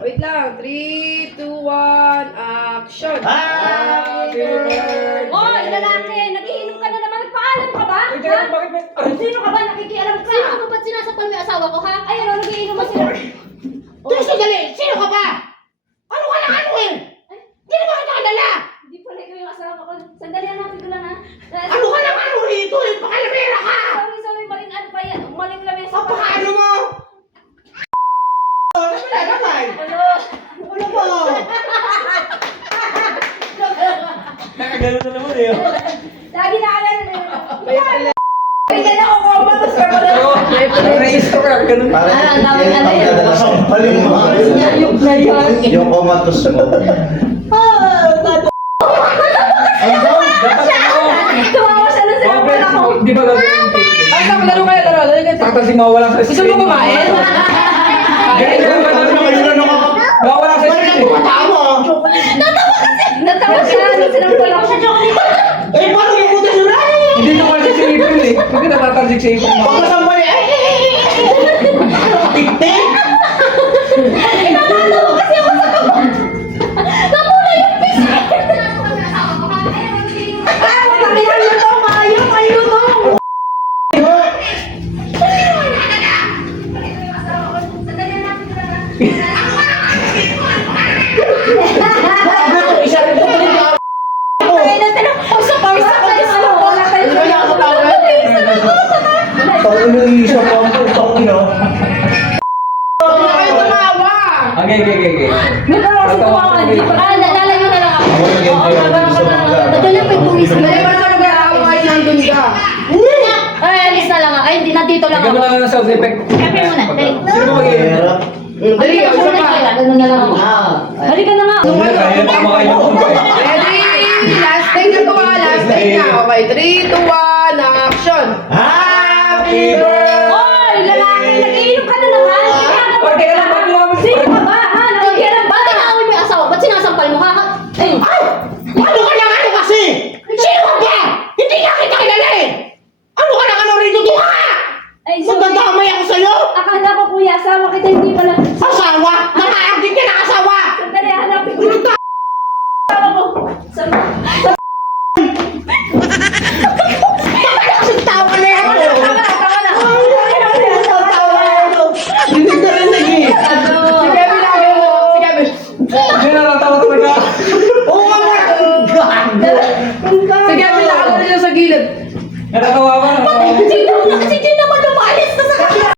Wait lang. 3, 2, 1, action! Happy birthday! Hoy, lalaki! Nagiinom ka na naman. Nagpaalam ka ba? Ay, teka, bakit may... Ay, Sino ka ba? Nakikialam ka? Sino ka ba't sinasapal mo yung asawa ko, ha? Ayun, nagiinom mo sila. Teka, sandali! Sino ka ba? Ano ka lang ano eh? Hindi naman kita kadala! Hindi pala ikaw yung asawa ko. Sandali, hanapin ko lang, ha? Ano ka lang ano rito eh? Pakalamera ka! Sorry, maling ano pa yan? Maling lamesa pa. Papakaano mo? Ano ba naman? Ano? Ano ba? nakagano na naman eh. Lagi na ka lang. Ay, dala ko ko ba? Raise ko ka, ganun. Parang ang dami yan ang dadala sa paling mga Yung na yan. yung comatose mo. Tumawa siya na sila pala ko. Di ba gagawin yung cake? Ay, kami laro kayo, laro. Lalo kayo. Tapos si mawala sa Gusto mo kumain? Mawala sa script eh. Natawa siya. Sinampal ako siya. Eh, paano yung putas yun na? Hindi na kasi si April eh. Hindi natatansik si April. Pagkasambay eh! Tiktik! Natatawa kasi ako sa kabot. Namula yung pisa. Ah, matakihan mo to. Mayo to. Isa rin ito pa Ay, natin ang pausa kayo. Wala kayo. Pag iniisip ko ang putang ina. Kayo tumawa! Okay. Natawa si tumawa. Hindi pa. Nalalayo na lang ako. Ako naging gusto mo ka. Nadala pa yung buwis mo. Dali ba sa mag-aawa kahit nandun ka? Ay, alis na lang ako. Ay, hindi, nandito lang Ikaw ako. na lang ng sound effect. Kape muna, dali. Sino ba mag-iingat? Mahirap. Dali, isa pa. Ganun na lang ako. Halika na nga. Kaya tama kayo. Ready? Last take na to ha. Last take na. Okay, 3, 2, 1, action! Happy birthday! Hoy, lalaki, nag-iinom ka na naman. Oy, teka lang, ba't namin? Sino ka ba, ha? Nakikialam ba? Tinawin mo yung asawa. Ba't sinasampal mo, ha? Ay, Ano ka lang ano kasi? Sino ka ba? Hindi ka kita kilala eh! Ano ka lang ano rito? Doon ka! ay, sorry. Magdadamay ako sa'yo! Akala ko, kuya, asawa kita, hindi pala